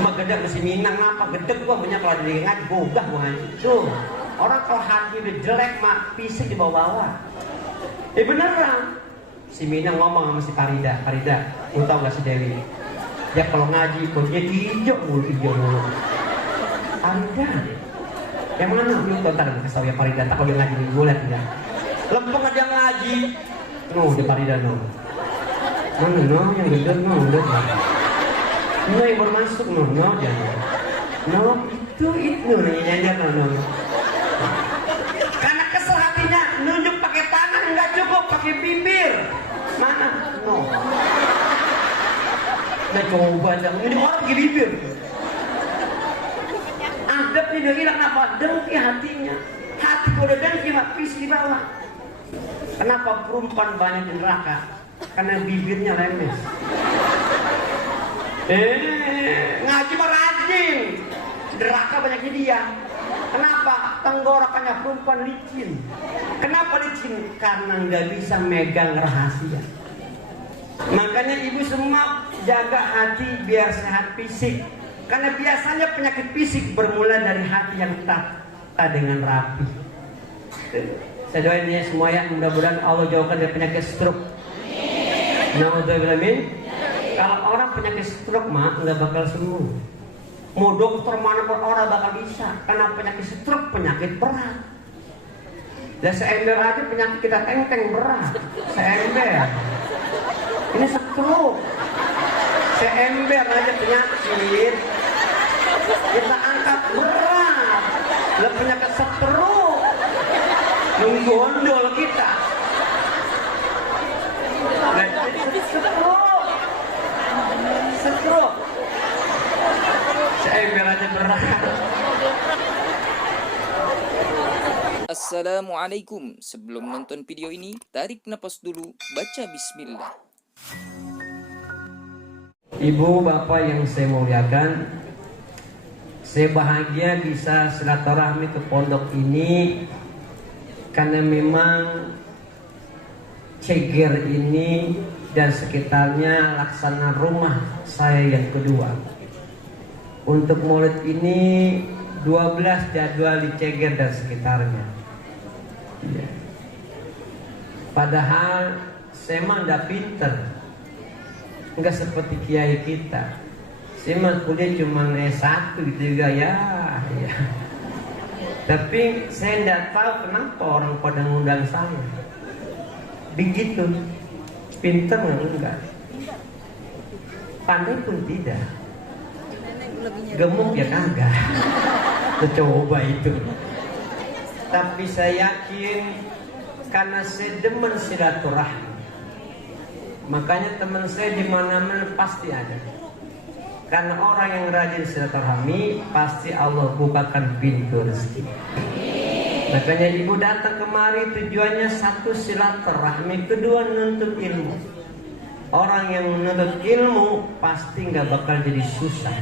Cuma gede mesti Minang apa gede gua punya kalau di ngaji gogah gua ngaji. Tuh, orang kalau hati udah jelek mak fisik dibawa-bawa. Beneran. Si Minang ngomong sama si Farida, lu tau gak si Dewi? Ya kalau ngaji kulitnya hijau mulu. Farida, yang mana? Lu ntar kasih tau ya Farida, tak kalau dia ngaji gue liat ya. Lempeng aja ngaji. Dia Farida Mana yang gede udah. Yang baru masuk jangan. Itu nyanyi karena kesel hatinya nunjuk pakai tangan nggak cukup pakai bibir. Mana? Nah coba jangan nunjuk orang pakai bibir. Adab nih udah hilang apa? Dengki hatinya. Hati udah dengki mak pis di bawah. Kenapa perempuan banyak di neraka? Karena bibirnya lemes. Ngaji mah rajin. Neraka banyaknya dia. Kenapa? Tenggorokannya perempuan licin. Kenapa licin? Karena nggak bisa megang rahasia. Makanya ibu semua jaga hati biar sehat fisik. Karena biasanya penyakit fisik bermula dari hati yang tak dengan rapi. Saya doain ya semua ya, mudah-mudahan Allah jauhkan dari penyakit stroke. Nauzubillahi. Kalau orang penyakit stroke mah nggak bakal sembuh. Mau dokter mana pun orang bakal bisa. Karena penyakit stroke penyakit berat. Dan seember aja penyakit kita teng berat. Seember. Ini stroke. Seember aja penyakit kita angkat berat. Lah penyakit stroke menggondol kita. Nah, jadi stroke. Seember aja berat. Assalamualaikum. Sebelum nonton video ini, tarik napas dulu, baca bismillah. Ibu bapak yang saya muliakan, saya bahagia bisa silaturahmi ke pondok ini karena memang Ceger ini dan sekitarnya laksana rumah saya yang kedua. Untuk maulid ini 12 jadwal di Ceger dan sekitarnya. Ya. Padahal saya mah nggak pinter, nggak seperti kiai kita. Saya mah kuliah cuma S1 gitu juga ya. Tapi saya nggak tahu kenapa orang pada ngundang saya. Begitu, pinter enggak, pandai pun tidak, gemuk ya kagak. Coba itu. Tapi saya yakin karena saya demen silaturahmi, makanya teman saya di mana-mana pasti ada. Karena orang yang rajin silaturahmi pasti Allah bukakan pintu rezeki. Makanya ibu datang kemari tujuannya satu silaturahmi, kedua menuntut ilmu. Orang yang menuntut ilmu pasti nggak bakal jadi susah.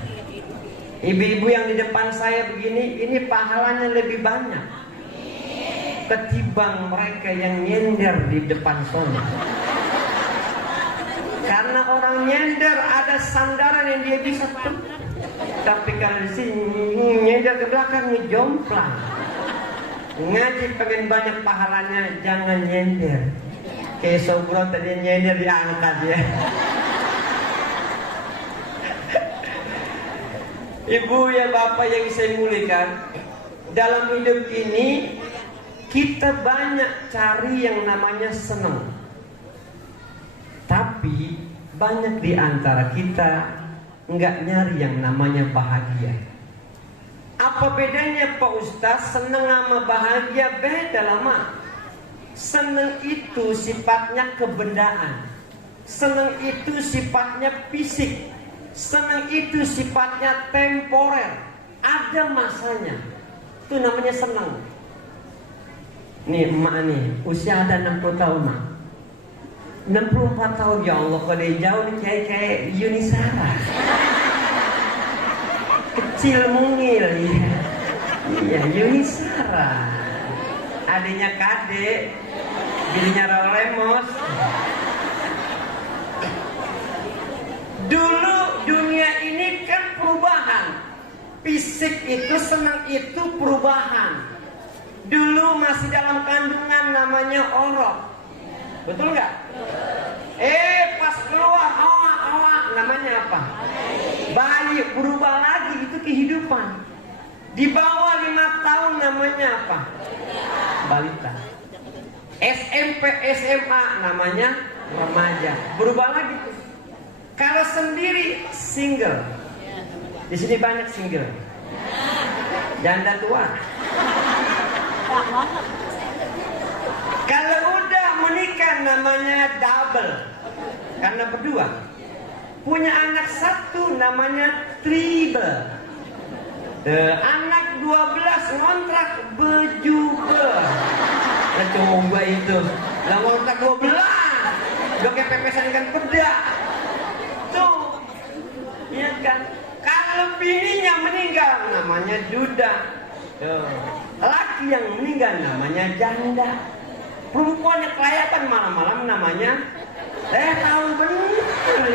Ibu-ibu yang di depan saya begini, ini pahalanya lebih banyak ketimbang mereka yang nyender di depan sana. Karena orang nyender ada sandaran yang dia bisa tuh. Tapi kalau di sini nyender ke belakang ngejomplang. Ngaji pengen banyak pahalanya, jangan nyender. Kayak Sobro tadi nyender diangkat ya. Ibu ya bapak yang saya muliakan, dalam hidup ini kita banyak cari yang namanya senang. Tapi banyak di antara kita nggak nyari yang namanya bahagia. Apa bedanya Pak Ustaz? Senang sama bahagia beda lama. Senang itu sifatnya kebendaan. Senang itu sifatnya fisik. Senang itu sifatnya temporer. Ada masanya. Itu namanya senang. Nih emak nih, usia ada 60 tahun mak. 64 tahun ya Allah, kalau dia jauh nih kayak Yuni Sarah. Kecil mungil ya. Iya, Yuni Sarah. Adiknya Kade, bininya Raul Lemos. Dulu dunia ini kan perubahan. Fisik itu, senang itu perubahan. Dulu masih dalam kandungan namanya orok. Betul nggak? Pas keluar awak namanya apa? Bayi. Berubah lagi, itu kehidupan. Di bawah 5 tahun namanya apa? Balita. SMP, SMA namanya remaja. Berubah lagi tuh. Kalau sendiri single. Di sini banyak single. Janda tua. Kalau udah menikah namanya double. Karena berdua. Punya anak 1 namanya triple. Anak 12 ngontrak bejubel. Nah, coba itu. Lah ngontrak 12. Udah kayak pepesan ikan peda. Tuh. Iya kan? Kalau bininya meninggal namanya duda. Tuh. Laki yang meninggal namanya janda. Perempuan yang kelayakan malam-malam namanya tahu bener.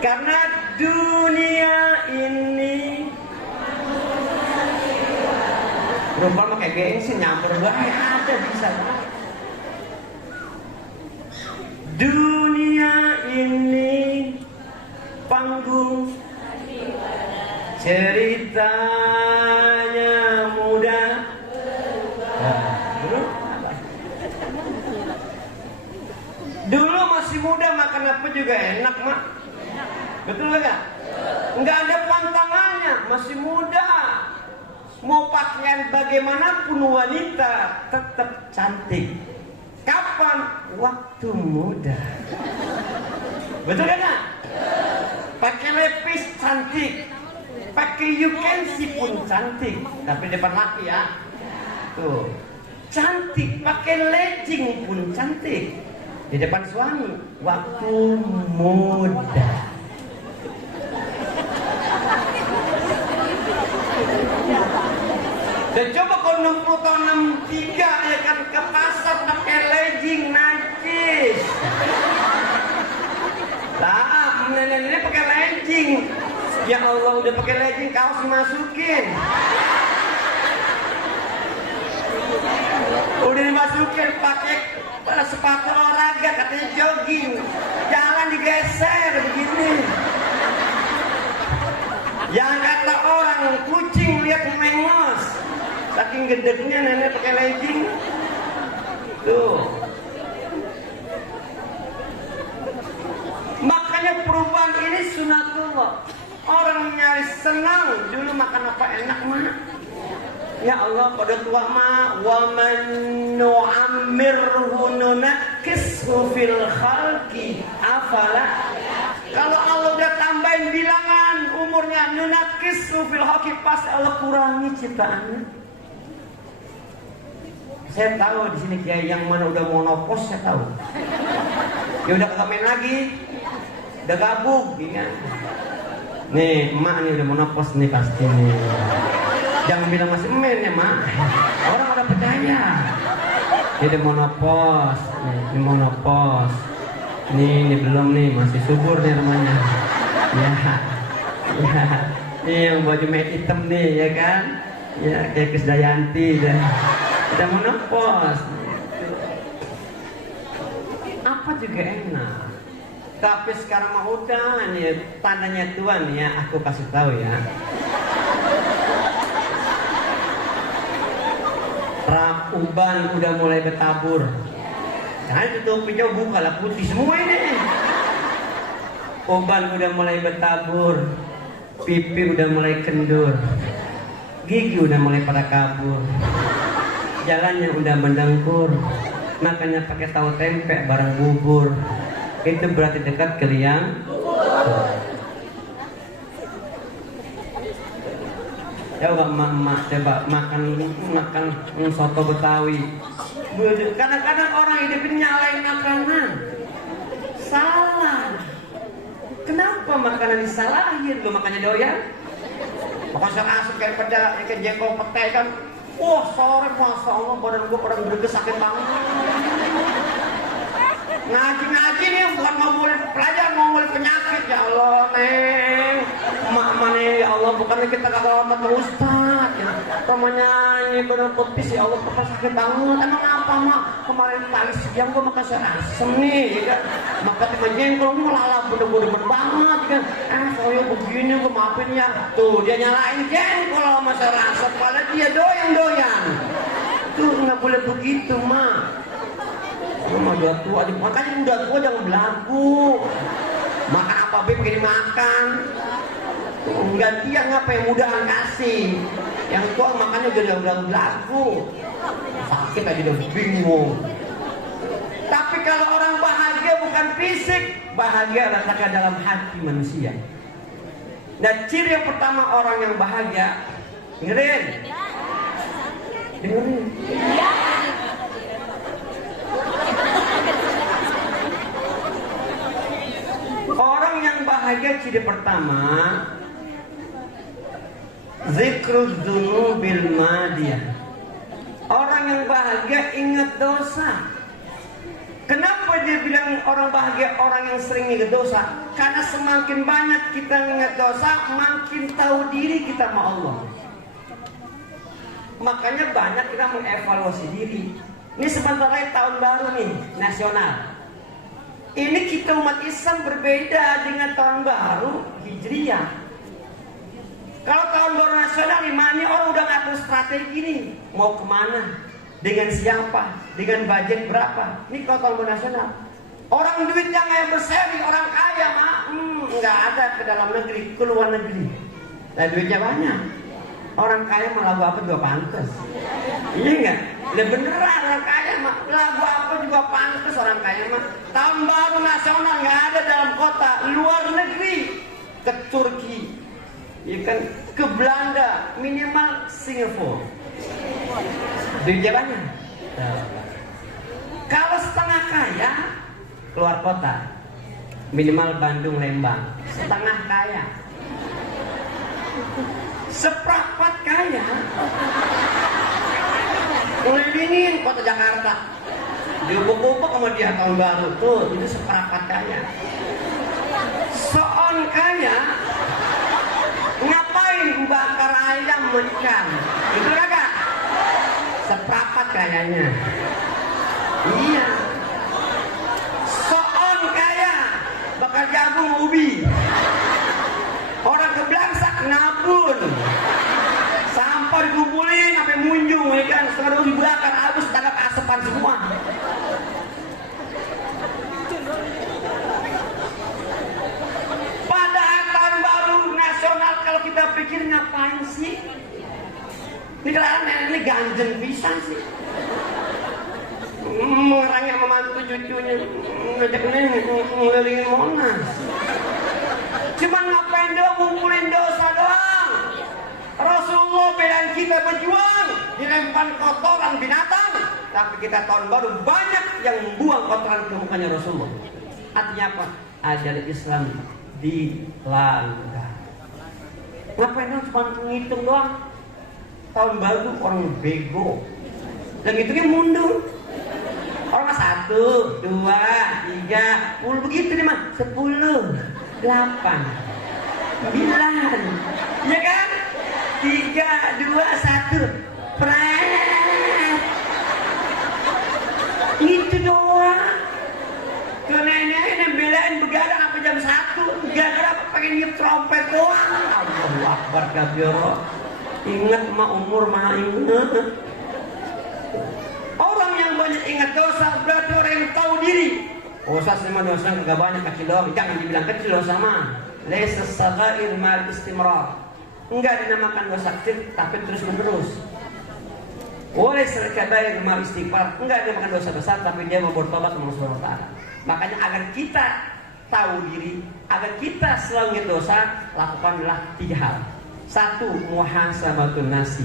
Karena dunia ini perempuan pakai gengsi nyamper banget ada bisa. Dunia ini panggung ceritanya mudah. Dulu masih muda makan apa juga enak, Mak. Betul nggak? Nggak ada pantangannya, masih muda. Mau pakaian bagaimanapun wanita tetap cantik. Kapan? Waktu muda. Betul nggak? Pakai lepis cantik, pakai you can see pun cantik. Tapi depan laki ya, tuh cantik. Pakai legging pun cantik. Di depan suami, waktu muda. Dan coba kalau 60 tahun 63 ya kan ke pasar pakai legging najis. Lah, nenek-nenek pakai legging. Ya Allah, udah pakai legging kaos dimasukin. Udah dimasukin pakai sepatu olahraga katanya jogging. Jangan digeser begini. Yang kata orang kucing lihat mengos. Saking gedeknya nenek pakai legging. Tuh. Makanya perubahan ini sunatullah. Orang nyari senang dulu makan apa enak mana? Ya Allah, pada tua mah wa man nu'ammirhu nunakkishu fil khalqi afala. Kalau Allah udah tambahin bilangan umurnya nunakkishu fil khalqi, pas Allah kurangi ciptaannya. Saya tahu di sini kiai yang mana udah monopos, saya tahu. Ya udah kagak main lagi. Udah gabung, ya. Nih, emak nih udah monopos nih pasti nih. Jangan bilang masih main ya, Mak. Orang udah percaya. Ini udah monopos, nih, ini monopos. Ini belum nih, masih subur nih rumahnya. Ya, ya. Ini yang baju merah hitam nih, ya kan? Ya, kayak Krisdayanti dan udah monopos. Apa juga enak. Tapi sekarang mah udah nih, tandanya Tuhan ya, aku kasih tahu ya. Uban udah mulai bertabur. Nah itu topinya buka lah putih semua ini. Uban udah mulai bertabur, pipi udah mulai kendur, gigi udah mulai pada kabur, jalannya udah mendengkur. Makanya pakai tahu tempe bareng bubur. Itu berarti dekat ke liang. Coba emak coba makan soto Betawi. Kadang-kadang orang hidup ini nyalain makanan. Salah. Kenapa makanan disalahin? Lu makannya doyan? Makan asap kayak peda, kayak jengkol petai kan. Wah, sore Masya Allah badan gua pada berges sakit banget. Ngaji nih bukan ngomongin pelajar, ngomongin penyakit. Ya Allah, nih Soalnya kita kagak hormat sama Ustaz ya. Pemanya nyanyi bener petis ya Allah, kepala sakit banget. Emang apa mak? Kemarin tali siang gua makan serasem nih ya kan. Makan sama jengkol gua lalap bener-bener banget kan. Soalnya begini gua maafin ya. Tuh dia nyalain jengkol sama serasem, padahal dia doyan-doyan. Tuh nggak boleh begitu mak. Mama udah tua, makanya udah tua jangan belagu. Makan apa be begini makan. Gantian apa yang mudahan kasih. Yang tua makannya udah belagu. Sakit aja udah bingung. Tapi kalau orang bahagia bukan fisik, bahagia rasakan dalam hati manusia. Dan ciri yang pertama orang yang bahagia, dengerin. Orang yang bahagia ciri pertama, zikrul dzunubil madiyah. Orang yang bahagia ingat dosa. Kenapa dia bilang orang bahagia orang yang sering ingat dosa? Karena semakin banyak kita ingat dosa, makin tahu diri kita sama Allah. Makanya banyak kita mengevaluasi diri. Ini sebentar lagi tahun baru nih, nasional. Ini kita umat Islam berbeda dengan tahun baru Hijriah. Kalau tahun baru nasional ini orang udah ngatur strategi nih, mau kemana, dengan siapa, dengan budget berapa. Ini kalau tahun baru nasional, orang duitnya kayak berseri, orang kaya mah nggak ada ke dalam negeri, ke luar negeri. Nah duitnya banyak, orang kaya mah lagu apa juga pantas. Iya nggak? Udah beneran orang kaya mah lagu apa juga pantas orang kaya mah. Tahun baru nasional nggak ada dalam kota, luar negeri, ke Turki, ya kan, ke Belanda, minimal Singapura. Duitnya banyak. Kalau setengah kaya keluar kota, minimal Bandung, Lembang, setengah kaya. Seperempat kaya ngelilingin kota Jakarta, diubuk-ubuk sama dia tahun baru tuh, itu seperempat kaya. Seon kaya ngapain bakar ayam ikan, itu kagak seperempat kayanya. Iya. Seon kaya bakar jagung ubi, orang keblangsak nabun, sampah dikumpulin sampai munjung ya kan, setengah dulu dibakar habis, tangkap asepan semua. Padahal tahun baru nasional kalau kita pikir ngapain sih? Ini kelaran ini ganjen pisan sih. Mengerangnya membantu cucunya, ngajak ngelilingin Monas. Cuman ngapain doang, ngumpulin dosa doang. Rasulullah belain kita berjuang, dilempar kotoran binatang. Tapi kita tahun baru banyak yang membuang kotoran ke mukanya Rasulullah. Artinya apa? Ajaran Islam dilanggar. Ngapain dong cuma ngitung doang? Tahun baru orang bego. Dan hitungnya mundur. Orang 1, 2, 3, 10 begitu nih mah. 10, 8, 9, ya kan? 3, 2, 1, pret. Itu doang. Tuh nenek belain begadang sampai jam 1. Gara-gara pengen niup trompet doang. Allahu Akbar kabiro. Ingat mah umur mah ingat. Orang yang banyak ingat dosa berarti orang yang tahu diri. Dosa sama dosa enggak banyak kecil doang. Jangan dibilang kecil dosa mah. Laisa saghair mal istimrar. Enggak dinamakan dosa kecil tapi terus menerus. Walaysa kabair mal istighfar. Enggak dinamakan dosa besar tapi dia mau bertobat kepada Allah Subhanahu wa taala. Makanya agar kita tahu diri, agar kita selalu ingat dosa, lakukanlah 3 hal. 1, muhasabatun nafsi.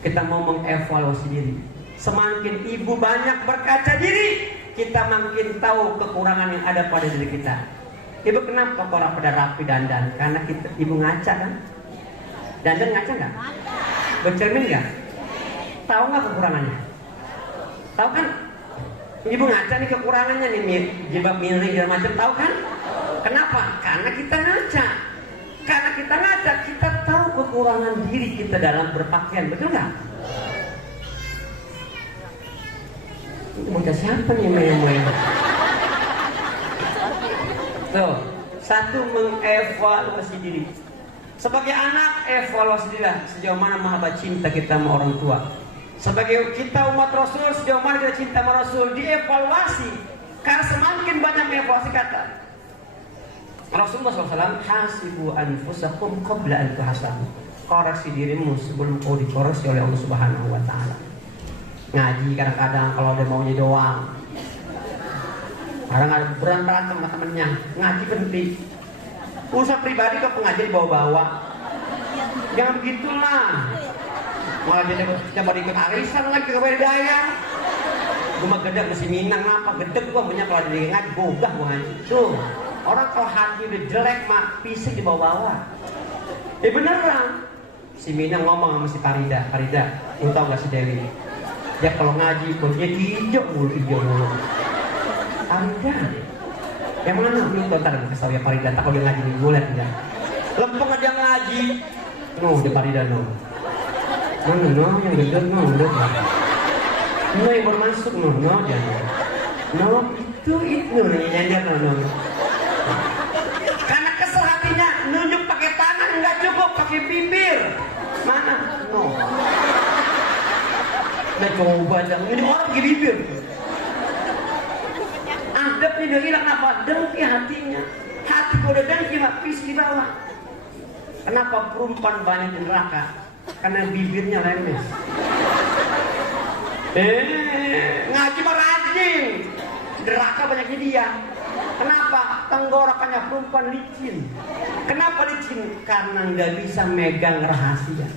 Kita mau mengevaluasi diri. Semakin ibu banyak berkaca diri, kita makin tahu kekurangan yang ada pada diri kita. Ibu kenapa orang pada rapi dandan? Karena kita, ibu ngaca kan? Dandan ngaca nggak? Bercermin nggak? Tahu nggak kekurangannya? Tahu kan? Ibu ngaca nih kekurangannya nih, jilbab miring dan macam, tahu kan? Kenapa? Karena kita ngaca. Karena kita ngaca, kita tahu kekurangan diri kita dalam berpakaian, betul nggak? Itu bocah siapa nih main-main? Tuh, satu mengevaluasi diri. Sebagai anak, evaluasi diri sejauh mana mahabbah cinta kita sama orang tua. Sebagai kita umat Rasul, sejauh mana kita cinta sama Rasul, dievaluasi. Karena semakin banyak mengevaluasi kata Rasulullah SAW, hasibu anfusakum qabla an tuhasabu. Koreksi dirimu sebelum kau dikoreksi oleh Allah Subhanahu wa Ta'ala. Ngaji kadang-kadang kalau ada maunya doang. Kadang ada berantem sama temennya. Ngaji penting. Urusan pribadi ke pengajian dibawa-bawa. Jangan begitulah. Malah dia coba ikut arisan lagi ke daya. Gue mah gedek mesti minang apa gedek gue banyak kalau dia ngaji gogah gue ngaji. Tuh orang kalau hati udah jelek mah fisik dibawa-bawa. Beneran. Si Minang ngomong sama si Farida. Farida, lu tau gak si Dewi? Dia kalau ngaji kulitnya hijau mulu. Farida, yang mana lu ntar kasih tau ya Farida. Tak kalau dia ngaji gue liat enggak. Lempeng aja ngaji. Dia Farida Mana yang gedek udah. Yang baru masuk jangan. Itu nyanyar Karena kesel hatinya nunjuk pakai tangan nggak cukup pakai bibir. Mana? Nah coba aja ini orang pakai bibir. Adabnya udah hilang apa? Dengki hatinya. Hati kalau udah dengki habis di bawah. Kenapa perempuan banyak di neraka? Karena bibirnya lemes. Ngaji mah rajin. Neraka banyaknya dia. Kenapa? Tenggorokannya perempuan licin. Kenapa licin? Karena nggak bisa megang rahasia.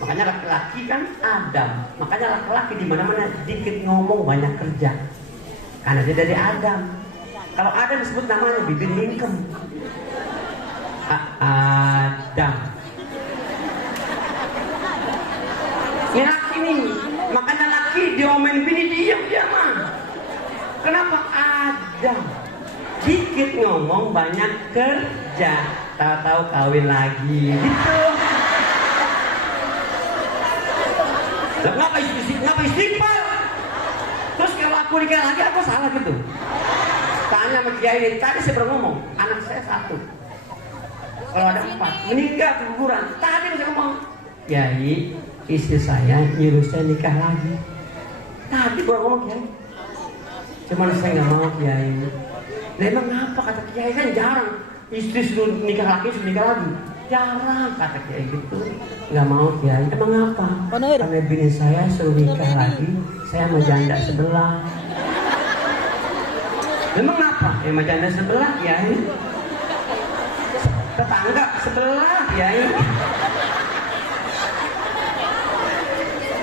Makanya laki-laki kan Adam. Makanya laki-laki di mana-mana dikit ngomong banyak kerja. Karena dia dari Adam. Kalau Adam disebut namanya bibir lingkem. Adam. Ini laki nih. Makanya laki diomelin bini diam dia mah. Kenapa? Adam dikit ngomong banyak kerja, tahu-tahu kawin lagi gitu. Ngapa istighfar? Terus kalau aku nikah lagi apa salah gitu? Tanya sama Kiai ini, tadi saya pernah ngomong, anak saya 1. Kalau ada 4, meninggal keguguran. Tadi saya ngomong, Kiai, istri saya nyuruh saya nikah lagi. Tadi pernah ngomong Kiai. Cuman saya nggak mau Kiai. Nah emang ngapa kata Kiai kan jarang istri suruh nikah lagi suruh nikah lagi. Jarang kata Kiai gitu. Nggak mau Kiai. Emang ngapa? Karena bini saya suruh nikah lagi. Saya mau janda sebelah. Emang ngapa? Mau janda sebelah Kiai. Tetangga sebelah Kiai.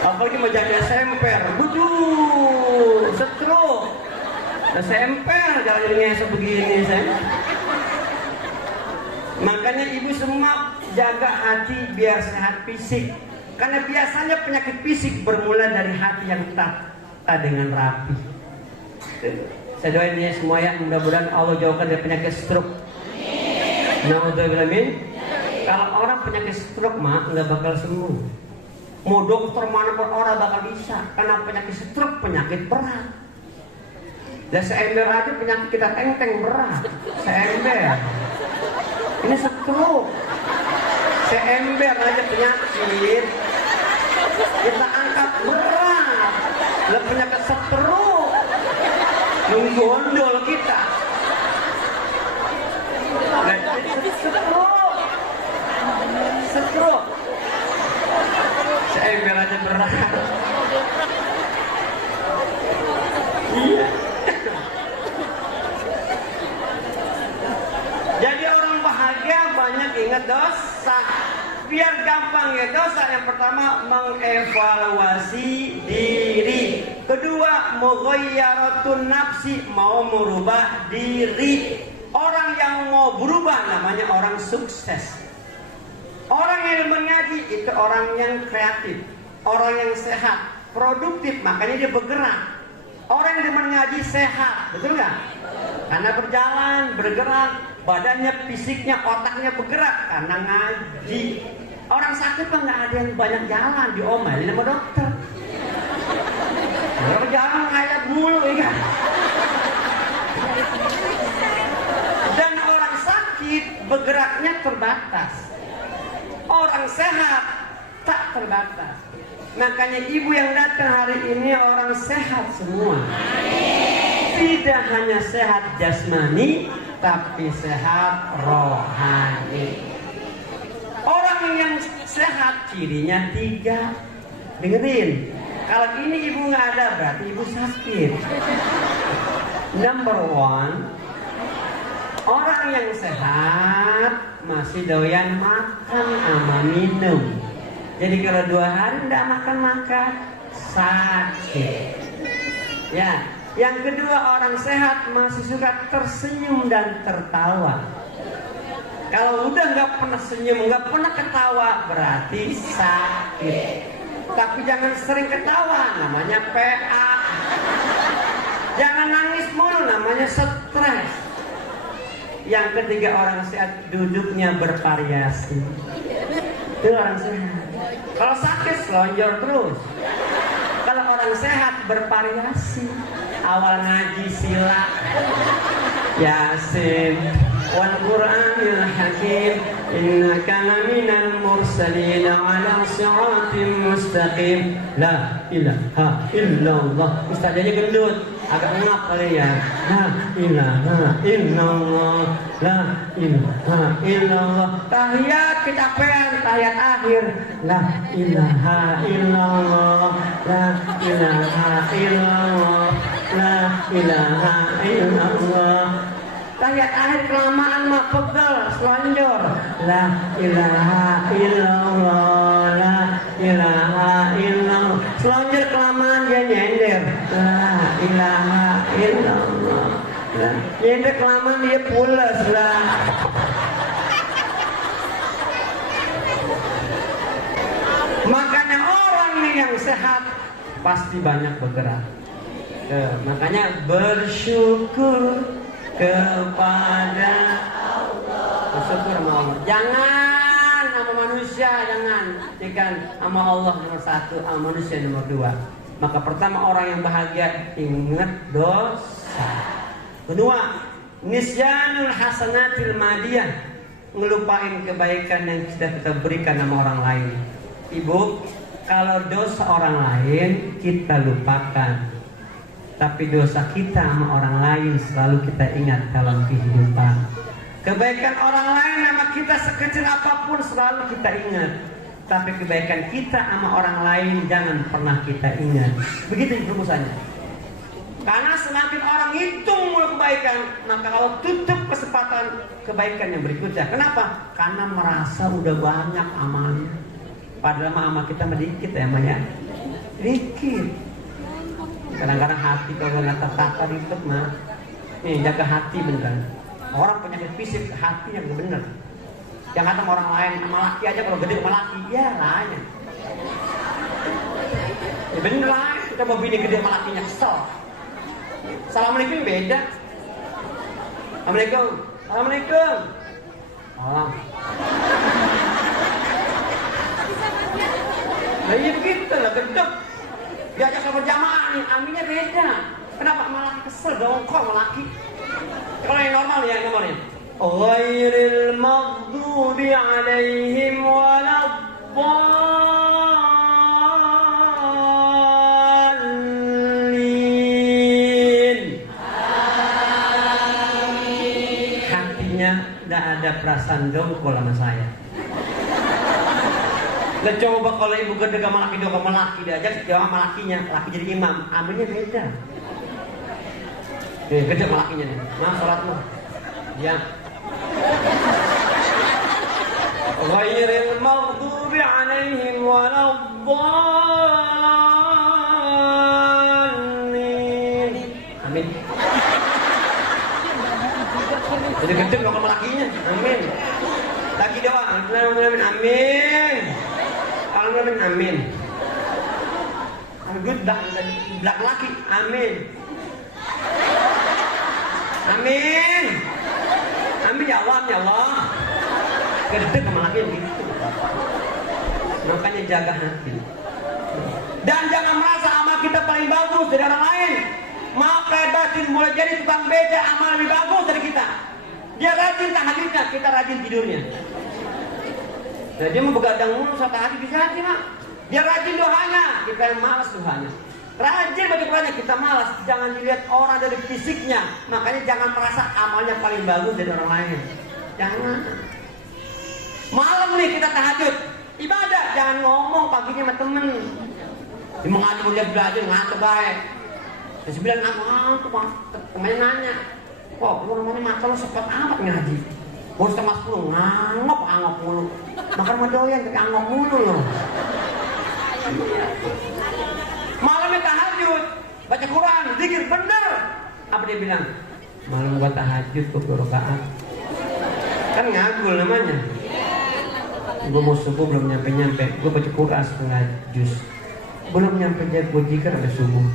Apalagi mau janda semper. Buduh, stroke. Nah, semper jalan-jalannya sebegini saya. Makanya ibu semua jaga hati biar sehat fisik. Karena biasanya penyakit fisik bermula dari hati yang tak dengan rapi. Saya doain ya semua ya, mudah-mudahan Allah jauhkan dari penyakit stroke. Naudzubillah min. Kalau orang penyakit stroke mah nggak bakal sembuh. Mau dokter mana pun orang bakal bisa. Karena penyakit stroke penyakit berat. Dan seember aja penyakit kita teng-teng berat. Seember. Ini stroke. Seember aja penyakit kita angkat berat. Lah penyakit stroke menggondol kita. Nah, stroke. Seember aja berat. Iya. Jadi orang bahagia banyak ingat dosa. Biar gampang ya dosa. Yang pertama mengevaluasi diri. Kedua mughayyaratun nafsi, mau merubah diri. Orang yang mau berubah namanya orang sukses. Orang yang mengaji itu orang yang kreatif, orang yang sehat, produktif, makanya dia bergerak. Orang yang mengaji sehat, betul nggak? Karena berjalan, bergerak, badannya, fisiknya, otaknya bergerak karena ngaji. Orang sakit mah nggak ada yang banyak jalan, diomelin sama dokter. Orang jalan kayak bulu, ya kan? Dan orang sakit bergeraknya terbatas. Orang sehat tak terbatas. Makanya ibu yang datang hari ini orang sehat semua. Tidak hanya sehat jasmani, tapi sehat rohani. Orang yang sehat cirinya 3. Dengerin. Kalau ini ibu nggak ada berarti ibu sakit. Number 1, orang yang sehat masih doyan makan sama minum. Jadi kalau 2 hari tidak makan sakit. Ya, yang kedua orang sehat masih suka tersenyum dan tertawa. Kalau udah nggak pernah senyum, nggak pernah ketawa, berarti sakit. Tapi jangan sering ketawa, namanya PA. Jangan nangis mulu, namanya stres. Yang ketiga orang sehat duduknya bervariasi. Itu orang sehat. Kalau sakit selonjor terus. Kalau orang sehat bervariasi. Awal ngaji sila, Yasin, wal Qur'anil Hakim, innaka laminal mursalin ala siratim mustaqim. La ilaha illallah. Ustaznya gendut, agak ngap kali ya. La ilaha illallah, la ilaha illallah. Tahiyat kecapean, tahiyat akhir. La ilaha illallah, la ilaha illallah, la ilaha illallah. Tahiyat akhir kelamaan mah pegel, selonjor. La ilaha illallah, la ilaha illallah. Selonjor kelamaan dia nyender. La ilaha illallah. Nyender kelamaan dia pules lah. Makanya orang yang sehat pasti banyak bergerak. Makanya bersyukur kepada Allah. Bersyukur sama Allah. Jangan sama manusia, jangan. Ikan sama Allah nomor 1, sama manusia nomor 2. Maka pertama orang yang bahagia ingat dosa. Kedua, nisyanul hasanatil madiyah, ngelupain kebaikan yang sudah kita berikan sama orang lain. Ibu, kalau dosa orang lain kita lupakan, tapi dosa kita sama orang lain selalu kita ingat dalam kehidupan. Kebaikan orang lain sama kita sekecil apapun selalu kita ingat, tapi kebaikan kita sama orang lain jangan pernah kita ingat. Begitu rumusannya. Karena semakin orang hitung mulu kebaikan, maka Allah tutup kesempatan kebaikan yang berikutnya. Kenapa? Karena merasa udah banyak amalnya. Padahal amal kita sedikit ya, Maya. Dikit. Kadang-kadang hati kalau nggak tertata ribet mah. Nih, jaga hati beneran. Orang penyakit fisik, hatinya nggak bener. Yang kata sama orang lain, sama laki aja kalau gede sama laki, ya lainnya. Ya bener lah, kita mau bini gede sama lakinya kesel. Assalamualaikum beda. Assalamualaikum. Assalamualaikum. Salam. Nah iya begitu lah, gedek. Diajak sama jamaah nih, aminnya beda. Kenapa sama laki kesel, dongkol sama laki. Kalau yang normal ya, yang normal ya. Ghairil maghdubi alaihim waladdallin. Hatinya tidak ada perasaan dongkol sama saya. Lah coba kalau ibu gede sama laki dong sama laki diajak jawab sama lakinya, laki jadi imam, aminnya beda. Nih gede sama lakinya nih, maaf sholatmu. Ya. Ghairil maghdubi alaihim waladdallin. Amin. Jadi gede dong sama lakinya, amin. Lagi doang, amin. Amin. Amin. Good belak laki. Amin. Amin. Amin. Nabi ya Allah. Gede sama laki gitu. Makanya jaga hati. Dan jangan merasa amal kita paling bagus dari orang lain. Maka batin mulai jadi tukang beca amal lebih bagus dari kita. Dia rajin tahajudnya, kita rajin tidurnya. Nah, dia mau begadang mulu saat tahajud bisa aja mak. Dia rajin doanya, kita yang malas doanya. Rajin baca Qurannya, kita malas. Jangan dilihat orang dari fisiknya. Makanya jangan merasa amalnya paling bagus dari orang lain. Jangan. Malam nih kita tahajud, ibadah. Jangan ngomong paginya sama temen. Dia mau ngantuk dia belajar ngantuk baik. Terus bilang ngantuk bang. Temennya nanya, kok lu namanya mata lu sepet amat ngaji. Baru setengah 10 ngangop mulu. Makan sama doyan tapi angop mulu loh. Malamnya tahajud, baca Quran, zikir bener. Apa dia bilang? Malam gua tahajud gua 2 rakaat. Kan ngagul namanya. Gua mau subuh belum nyampe, gua baca Quran setengah juz. Belum nyampe gua zikir ada subuh.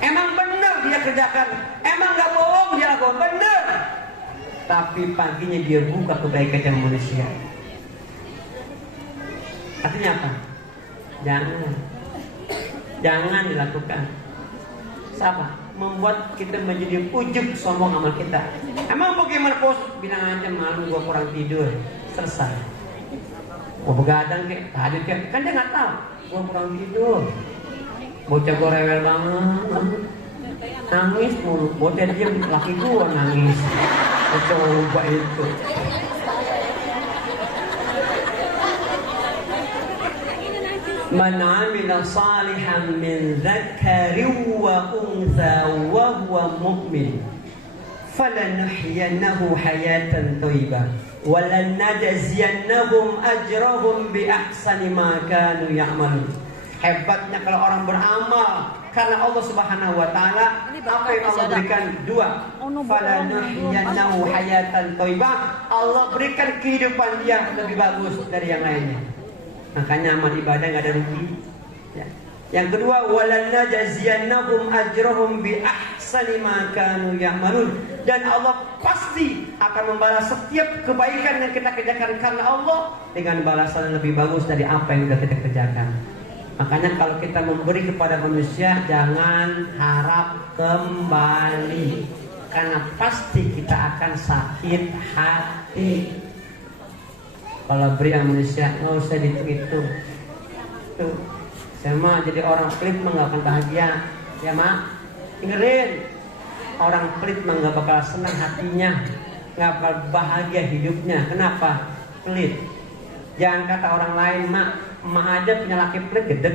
Emang bener dia kerjakan, emang gak bohong dia lakukan, bener. Tapi paginya dia buka kebaikan manusia. Artinya apa? Jangan dilakukan. Siapa? Membuat kita menjadi ujub sombong amal kita. Emang bagaimana bos? Bilang aja malam gua kurang tidur, selesai. Mau begadang kek, tahajud kek, kan dia nggak tahu. Gua kurang tidur. Bocah gua rewel banget. Nangis mulu. Bocah dia laki gua nangis. Coba itu. Man 'amila salihan min dzakarin wa untha wa huwa mu'min falanuhyiyannahu hayatan thayyibah wa lanajziyannahum ajrahum bi ahsani ma kanu ya'malun. Hebatnya kalau orang beramal karena Allah Subhanahu wa taala, apa yang Allah berikan? 2. Falanuhyiyannahu hayatan thayyibah. Allah berikan kehidupan dia lebih bagus dari yang lainnya. Makanya amal ibadah nggak ada rugi. Ya. Yang kedua, walanajziyannahum ajrahum bi ahsani ma kanu ya'malun. Dan Allah pasti akan membalas setiap kebaikan yang kita kerjakan karena Allah dengan balasan yang lebih bagus dari apa yang sudah kita kerjakan. Makanya kalau kita memberi kepada manusia, jangan harap kembali, karena pasti kita akan sakit hati. Kalau beri sama manusia, nggak usah dihitung. Tuh, saya mah jadi orang pelit mah nggak akan bahagia, ya mak. Dengerin, orang pelit mah nggak bakal senang hatinya, nggak bakal bahagia hidupnya. Kenapa? Pelit. Jangan kata orang lain, mak aja punya laki pelit gede.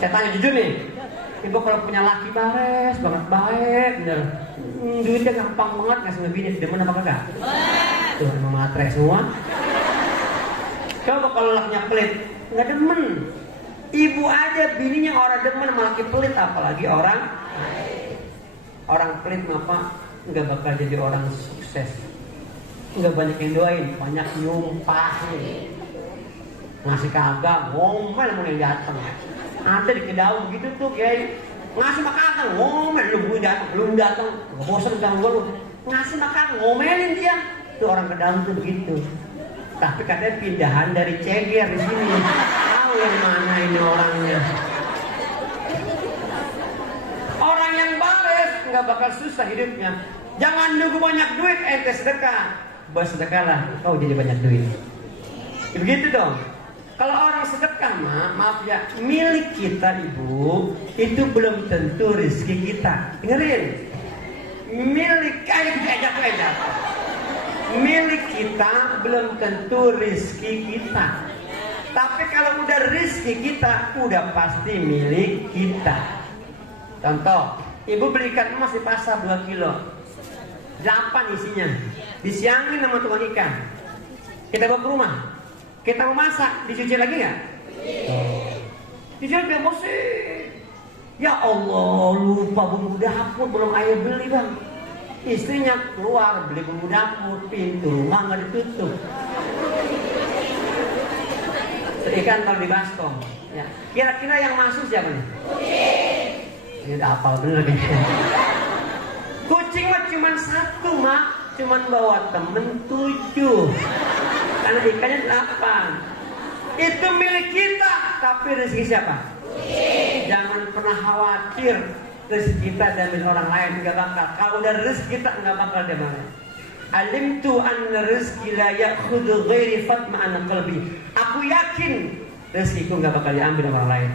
Saya tanya jujur nih, ibu kalau punya laki bares banget baik, bener. Duitnya gampang banget nggak sama bini, demen apa kagak? Tuh, emang matre semua. Coba kalau lakinya pelit, nggak demen. Ibu aja bininya orang demen sama laki pelit, apalagi orang pelit apa nggak bakal jadi orang sukses. Nggak banyak yang doain, banyak nyumpahin. Ngasih kagak, ngomel mau yang datang. Ada di Kedaung gitu tuh kayak ngasih makan, ngomel belum datang, bosan udah lu. Ngasih makan, ngomelin dia. Tuh orang Kedaung tuh begitu. Tapi katanya pindahan dari Ceger di sini. Tahu yang mana ini orangnya. Orang yang bares nggak bakal susah hidupnya. Jangan nunggu banyak duit, ente sedekah. Bersedekahlah, kau jadi banyak duit. Begitu dong. Kalau orang sedekah maaf ya, milik kita ibu itu belum tentu rezeki kita. Dengerin, milik edak. Milik kita belum tentu rezeki kita. Tapi kalau udah rezeki kita, udah pasti milik kita. Contoh, ibu beli ikan emas di pasar 2 kilo, 8 isinya, disiangin sama tukang ikan. Kita bawa ke rumah, kita mau masak, dicuci lagi nggak? Dicuci lagi emosi. Ya Allah, lupa bumbu dapur, belum ayah beli bang. Istrinya keluar beli bumbu dapur, pintu rumah nggak ditutup. Ikan kalau di baskom. Ya. Kira-kira yang masuk siapa nih? Kucing. Ini udah hafal bener nih. Kucing mah cuma 1 mak. cuman bawa temen 7. Karena ikannya 8. Itu milik kita, tapi rezeki siapa? Jangan pernah khawatir rezeki kita diambil orang lain, nggak bakal. Kalau udah rezeki kita nggak bakal diambil. Alimtu anna rizki la ya'khudhu ghairi fatma'an qalbi. Aku yakin rezekiku nggak bakal diambil orang lain.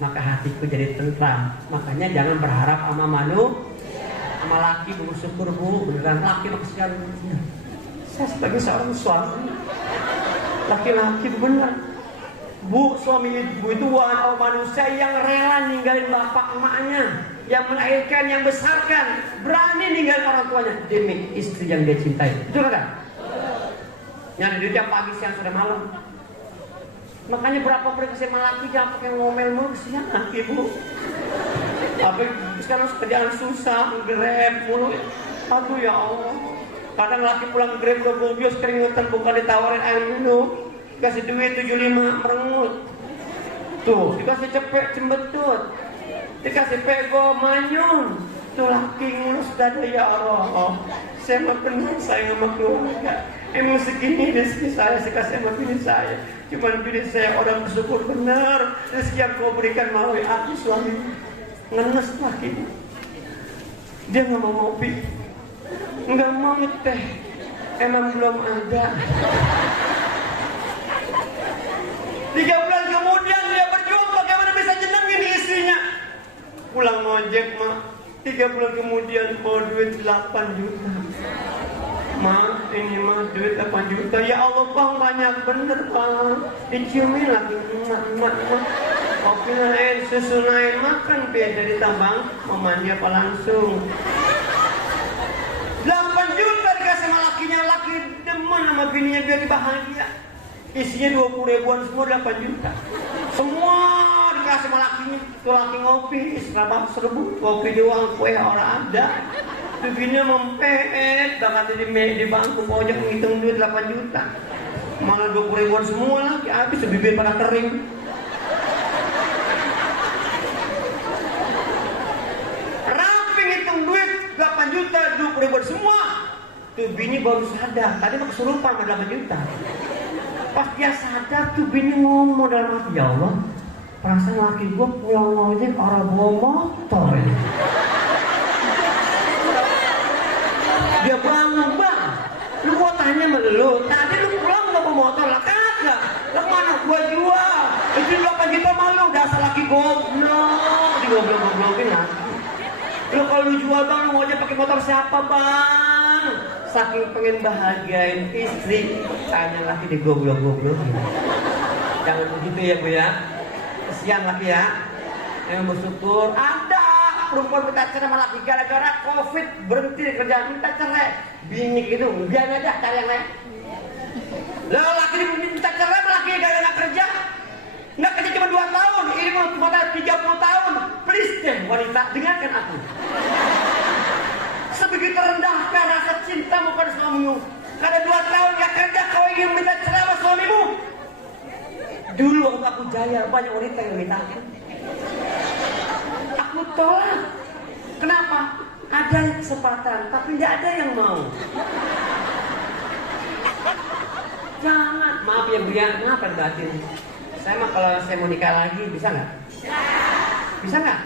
Maka hatiku jadi tentram. Makanya jangan berharap sama sama laki. Bersyukur bu, beneran laki maksiat. Saya sebagai seorang suami, laki-laki benar. Bu, suami ibu itu manusia yang rela ninggalin bapak emaknya, yang melahirkan, yang besarkan, berani ninggalin orang tuanya demi istri yang dia cintai. Betul kan? Nyari duit yang pagi, siang, sore, malam. Makanya berapa mereka sama laki jangan pakai ngomel mulu, kesian laki bu. Tapi sekarang kerjaan susah, grab mulu. Aduh ya Allah. Kadang laki pulang grab udah gobios keringetan, bukan ditawarin air minum. Kasih duit 75 merengut. Tuh, dikasih cepet cembetut. Dikasih pego manyun. Tuh laki ngurus dada ya Allah. Saya mah benar sayang sama keluarga. Emang segini rezeki saya kasih sama bini saya. Cuman bini saya orang bersyukur benar. Rezeki yang kau berikan melalui aku suami. Ngenes laki. Dia nggak mau ngopi, nggak mau teh. Emang belum ada. 3 bulan kemudian dia berjuang bagaimana bisa nyenengin istrinya. Pulang ngojek mah 3 bulan kemudian bawa duit 8 juta. Ma, ini mah duit 8 juta. Ya Allah bang, banyak bener bang. Diciumin lagi emak. Kopi lain, susu lain, makan beda ditambang. Mamanya apa langsung 8 juta dikasih sama lakinya. Laki demen sama bininya biar bahagia. Isinya 20 ribuan semua 8 juta. Semua dikasih sama lakinya. Tuh laki ngopi, Starbucks serbu, kopi doang, kue orang ada. Tuh bininya mempet, bahkan di bangku pojok menghitung duit 8 juta. Malah 20 ribuan semua lagi, habis bibir pada kering. Rapi ngitung duit 8 juta, 20 ribuan semua. Tuh bini baru sadar, tadi mah kesurupan sama 8 juta. Pas dia sadar tuh bini ngomong dalam hati, ya Allah, perasaan laki gue pulang ngojek orang bawa motor ya. Dia bangun bang, lu mau tanya sama lu, tadi lu pulang gak bawa motor lah? Kagak, lah mana gua jual, itu 8 juta malu, dasar laki goblok, digoblok-goblokin lagi. Lu kalau lu jual bang, lu ngojek pakai motor siapa bang? Saking pengen bahagiain istri, tanya laki digoblok-goblokin. Jangan begitu ya bu ya. Kesian laki ya. Yang bersyukur ada perempuan minta cerai sama laki gara-gara COVID berhenti kerjaan minta cerai. Bini gitu, biarin aja cari yang lain. Lalu laki minta cerai sama laki gara-gara kerja. Nggak kerja cuma 2 tahun, ini mau cuma 30 tahun. Please deh wanita, dengarkan aku. Sebegitu rendahkah rasa cintamu pada suamimu? Karena 2 tahun gak kerja kau ingin minta cerai sama suamimu? Dulu waktu aku jaya banyak wanita yang minta aku tolak. Kenapa? Ada kesempatan, tapi tidak ada yang mau. Jangan, maaf ya bu ya, kenapa batin? Saya mah kalau saya mau nikah lagi bisa nggak? Bisa nggak?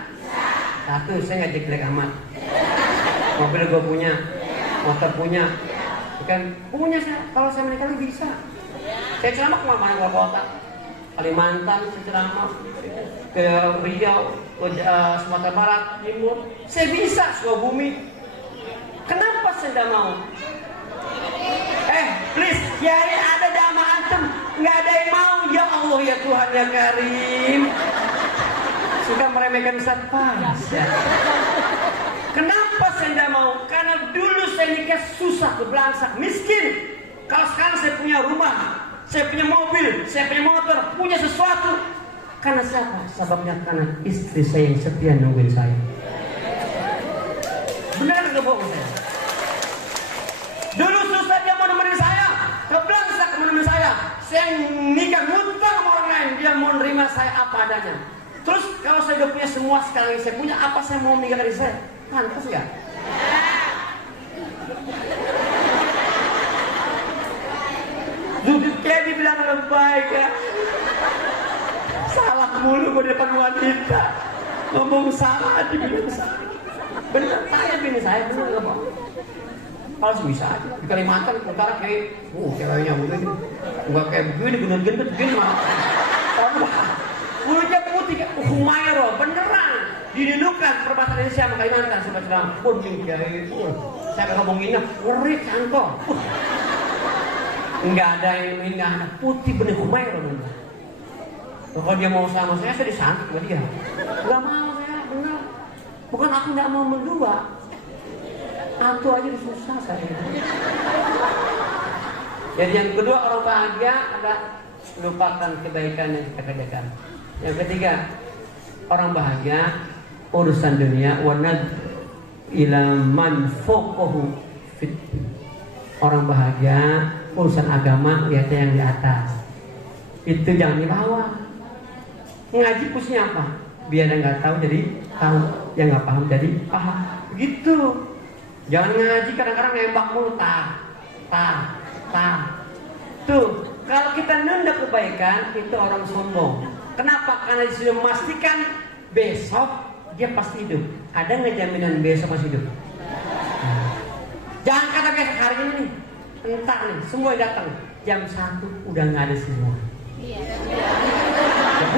Satu, saya nggak jelek amat. Mobil gue punya, motor punya, bukan punya saya. Kalau saya menikah lagi bisa. Saya ceramah kemana-mana keluar kota, Kalimantan, saya ceramah ke Riau, ke Sumatera Barat, Timur. Saya bisa, Sukabumi. Kenapa saya tidak mau? Please, Kiai ada dama antum, nggak ada yang mau. Ya Allah ya Tuhan ya Karim. Suka meremehkan Ustaz Pas ya. Kenapa saya tidak mau? Karena dulu saya nikah susah, kebelangsak, miskin. Kalau sekarang saya punya rumah, saya punya mobil, saya punya motor, punya sesuatu. Karena siapa? Sebabnya karena istri saya yang setia nungguin saya. Benar nggak bohong saya? Dulu susah dia mau nemenin saya, kebelangsak mau nemenin saya. Saya nikah ngutang sama orang lain, dia mau nerima saya apa adanya. Terus kalau saya udah punya semua sekarang yang saya punya, apa saya mau meninggalkan istri saya? Pantas nggak? Duduknya dibilang lebay ya. Salah mulu di depan wanita. Ngomong salah dibilang salah. Bener tanya bini saya bener nggak bohong. Kalau bisa aja di Kalimantan utara kayak, ceweknya begini, nggak kayak begini gendut begini mah. Kulitnya putih kayak Humairo beneran. Didudukan perbatasan Indonesia sama Kalimantan sobat Islam. Kuning kayak itu. Saya ngomonginnya ngeri kantong. Enggak ada yang ingat putih bener Humairo bener. Kalau dia mau sama saya disantet sama dia. Enggak mau saya bener. Bukan aku nggak mau berdua. Aku aja susah saya. Jadi yang kedua orang bahagia ada lupakan kebaikan yang kita kerjakan. Yang ketiga orang bahagia urusan dunia wanad ila man fawqahu fit. Orang bahagia urusan agama lihatnya yang di atas. Itu jangan di bawah. Ngaji pusnya apa? Biar yang nggak tahu jadi tahu, yang nggak paham jadi paham. Begitu. Jangan ngaji kadang-kadang nembak mulu ta. Tuh, kalau kita nunda kebaikan itu orang sombong. Kenapa? Karena dia sudah memastikan besok dia pasti hidup. Ada nggak jaminan besok masih hidup? Jangan kata besok hari ini nih. Entar nih, semua datang jam 1 udah nggak ada semua.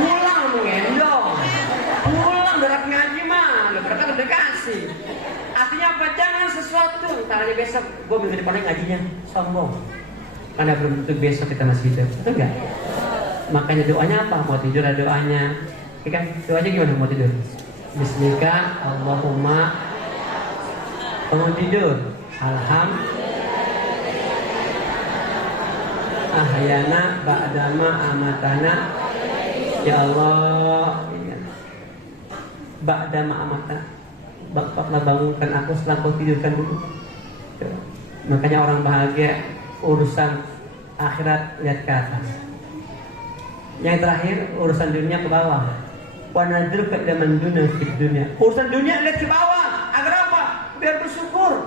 Pulang mengendong. Pulang berat ngaji mah, berkata udah kasih. Artinya apa? Jangan sesuatu. Ntar aja besok gue minggu depannya ngajinya sombong. Karena belum tentu besok kita masih hidup. Betul nggak? Makanya doanya apa? Mau tidur ada doanya. Ya kan? Doanya gimana mau tidur? Bismika Allahumma. Mau tidur. Ahyana ba'dama amatana. Ya Allah. Ba'dama amatana. Bapaklah bangunkan aku setelah kau tidurkan dulu. Makanya orang bahagia urusan akhirat lihat ke atas. Yang terakhir urusan dunia ke bawah. Wa nadruka daman duna fid dunia. Urusan dunia lihat ke bawah. Agar apa? Biar bersyukur.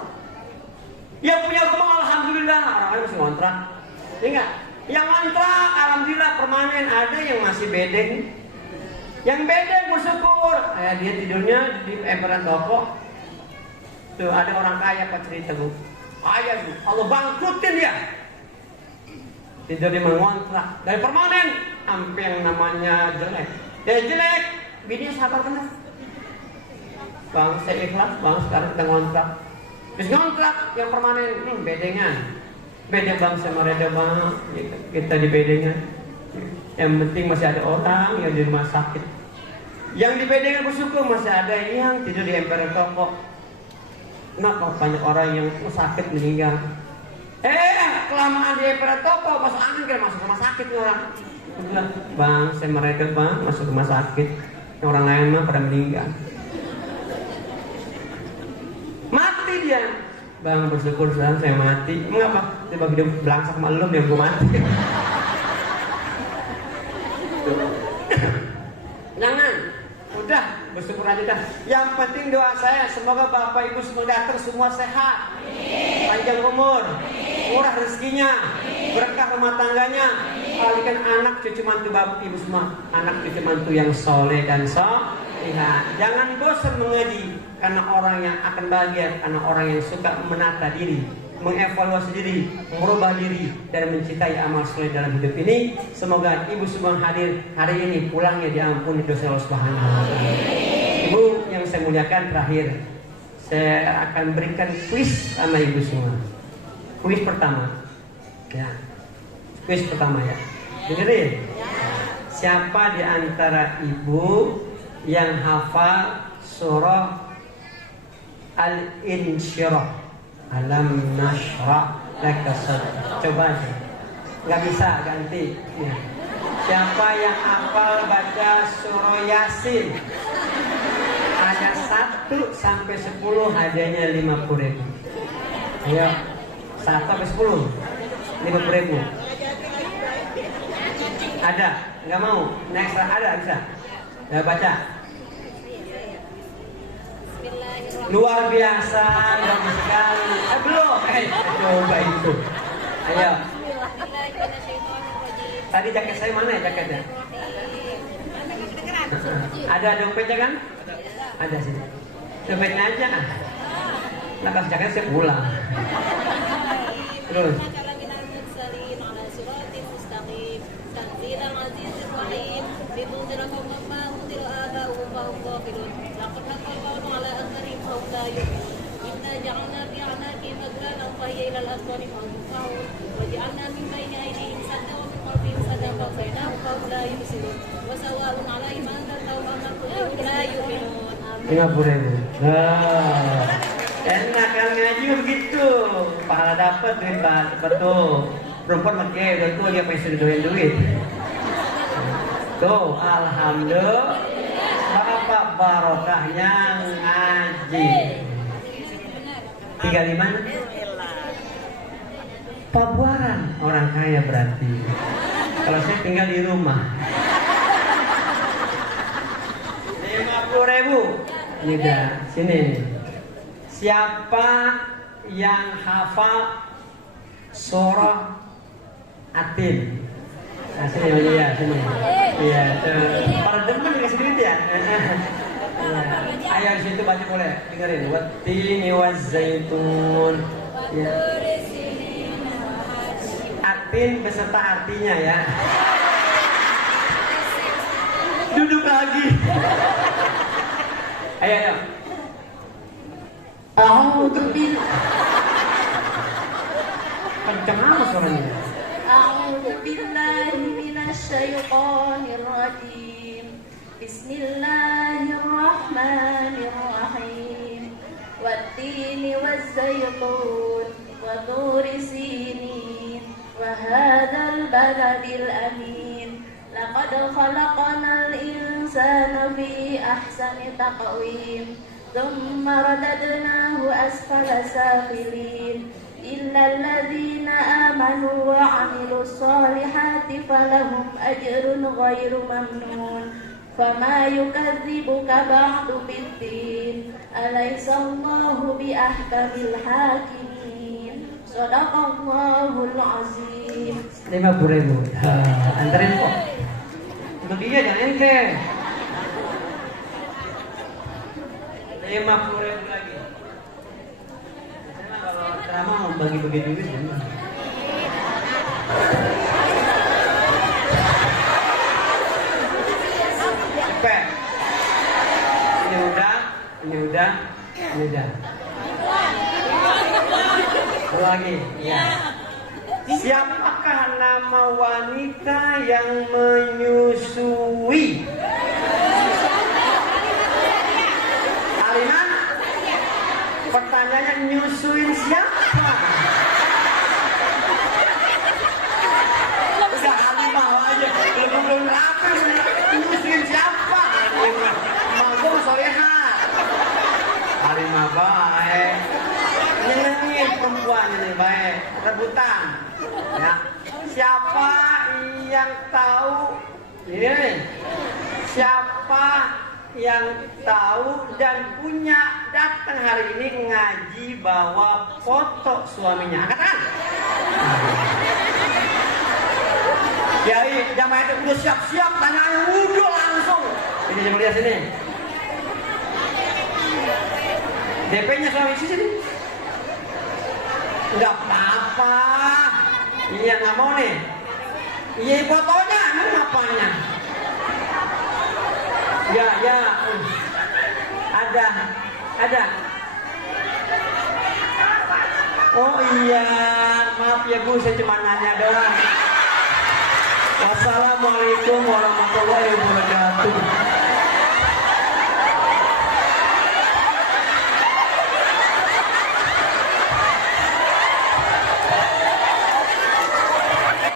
Yang punya rumah alhamdulillah, orang lain masih ngontrak. Ingat, yang ngontrak alhamdulillah permanen, ada yang masih bedeng. Yang bedeng bersyukur. Dia tidurnya di emperan toko. Tuh ada orang kaya apa cerita bu. Ayah bu, Allah bangkrutin dia. Tidur di mengontrak dari permanen sampai yang namanya jelek. Dia jelek, bininya sabar benar. Bang saya ikhlas, bang sekarang kita ngontrak. Terus ngontrak yang permanen, bedengan. Bedeng bang sama reda bang, kita di bedengan. Yang penting masih ada orang yang di rumah sakit. Yang di bedengan bersyukur masih ada yang tidur di emperan toko. Kenapa banyak orang yang sakit meninggal? Kelamaan di emperan toko, masuk angin kira masuk rumah sakit orang. Bilang, bang, saya mereka bang masuk rumah sakit. Yang orang lain mah pada meninggal. Mati dia. Bang bersyukur sekarang saya mati. Mengapa? Dia bagi dia belangsak malam dia gue mati. Jangan. Udah bersyukur aja dah. Yang penting doa saya semoga bapak ibu semua datang semua sehat, panjang umur, murah rezekinya, berkah rumah tangganya, kalikan anak cucu mantu bapak ibu semua, anak cucu mantu yang soleh dan solehah. Jangan bosan mengaji karena orang yang akan bahagia, karena orang yang suka menata diri, mengevaluasi diri, merubah diri dan mencintai amal soleh dalam hidup ini. Semoga ibu semua hadir hari ini pulangnya diampuni dosa Allah Subhanahu wa taala. Ibu yang saya muliakan, terakhir saya akan berikan kuis sama ibu semua. Kuis pertama. Ya. Kuis pertama ya. Dengerin. Siapa di antara ibu yang hafal surah Al-Insyirah? Alam nashrah laka sadrak. Coba aja. Gak bisa ganti ya. Siapa yang hafal baca surah Yasin? Ada 1 sampai 10 hadiahnya 50.000. Ayo 1 sampai 10 50.000. Ada? Gak mau? Next ada bisa? Ya baca. Luar biasa, bagus sekali. Belum. Coba itu. Ayo. Tadi jaket saya mana ya jaketnya? Ada dompetnya kan? Ada sini. Dompetnya aja. Nah pas jaket saya pulang. Terus. Rp50.000. Nah, enak kan ngaji begitu. Pahala dapat duit betul. Perempuan pakai udah tua dia pengen doain duit. Tuh, alhamdulillah. Bapak barokahnya ngaji. Tinggal di mana? Pabuaran, orang kaya berarti. Kalau saya tinggal di rumah. 50.000. Ini dah, sini. Siapa yang hafal surah Atin? Nah, sini ya, sini. Iya, para demen dikasih duit ya. Ayo di situ baca boleh, dengerin. Wattini wazzaitun. Ya. Atin beserta artinya ya. Duduk lagi. Ayo. A'udzu billah. Kenceng amat suaranya. A'udzu billahi minasyaitonir rajim. Bismillahirrahmanirrahim. Wattini wazzaytun wa turi sinin wa hadzal baladil amin. Laqad khalaqnal insana fi ahsani taqwim. ثم رددناه أسفل سافلين إلا الذين آمنوا وعملوا الصالحات فلهم أجر غير ممنون فما يكذبك بعد بالدين أليس الله بأحكم الحاكمين صدق الله العظيم. 50.000. Anterin kok. Untuk dia jangan ente. 50.000 lagi. Saya kalau ceramah mau bagi-bagi duit ya. Cepet. Ini udah. Lagi. Ya. Siapakah nama wanita yang menyusui? Pertanyaannya nyusuin siapa? Udah Halimah aja, belum rapi, nyusuin siapa? Mau soleha. Halimah baik, nyenengin perempuan ini baik, rebutan. Ya. Siapa yang tahu? Ini nih. Siapa yang tahu dan punya datang hari ini ngaji bawa foto suaminya? Angkat tangan. Kiai jamaah itu udah siap-siap, tanyanya wudhu langsung. Ini coba lihat sini. DP-nya suami istri sini. Enggak apa-apa. Iya nggak mau nih. Iya fotonya, emang apanya? Ya, ada. Oh iya, maaf ya Bu, saya cuma nanya doang. Wassalamualaikum warahmatullahi wabarakatuh.